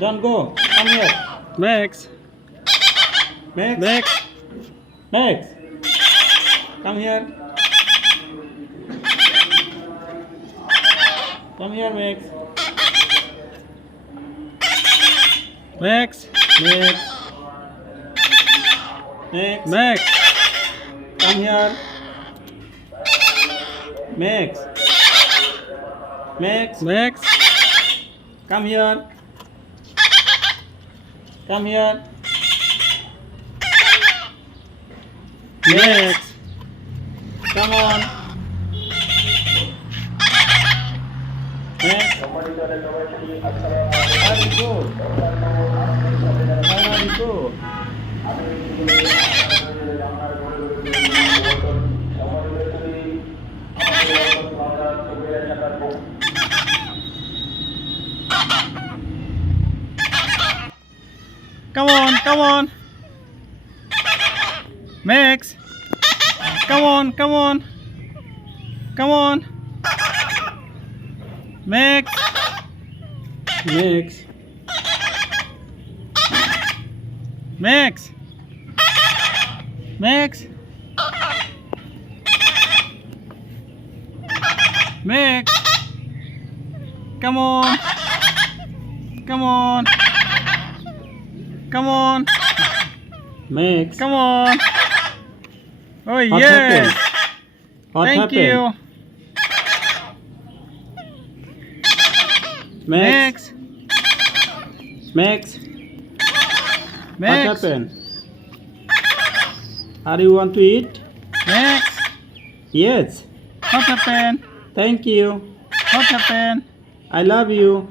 Don't go. Come here. Max. Max. Max. Max. Come here. Come here, Max. Max. Max. Max. Max. Come here. Max. Max. Max. Come here. Come here. Max. Come on. Max. Where are you go? Where are you go? Come on, come on. Max. Come on, come on. Come on. Max. Max. Max. Max. Max. Come on. Come on. Come on. Max. Come on. Oh What yes. happened? What Thank happened? you. Max. Max. Max. What Max. happened? Are you want to eat? Max. Yes. What happened? Thank you. What happened? I love you.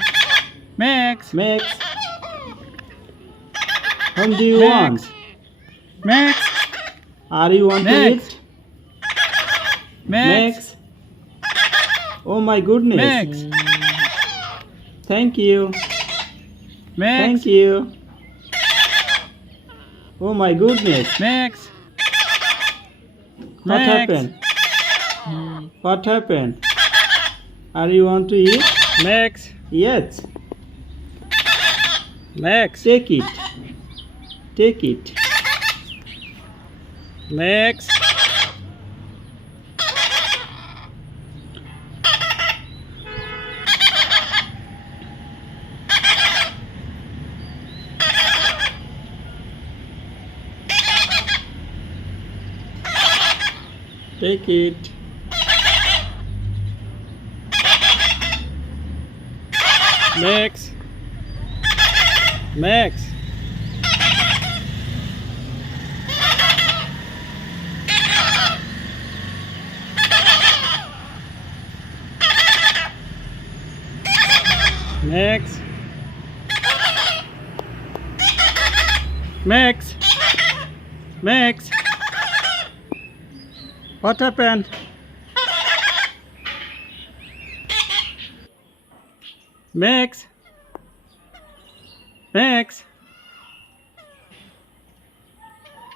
Max. Max. Whom do you Max. want? Max. Are you want to Max. eat? Max. Oh my goodness. Max. Thank you. Max. Thank you. Oh my goodness. Max. What Max. happened? What happened? Are you want to eat? Max. Yes. Max. Take it. Take it. Max. Take it. Max. Max. Max. Max. Max. What happened? Max. Max.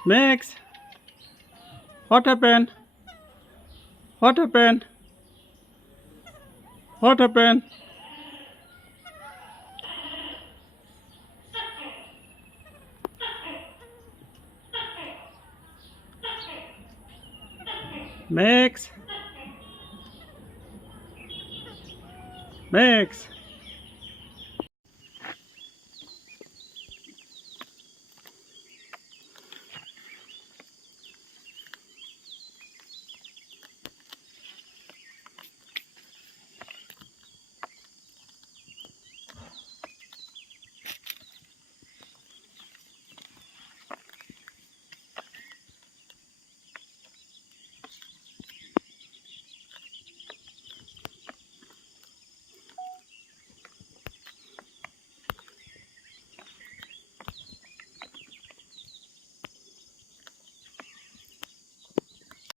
Max. What happened? What happened? What happened? Max. Max.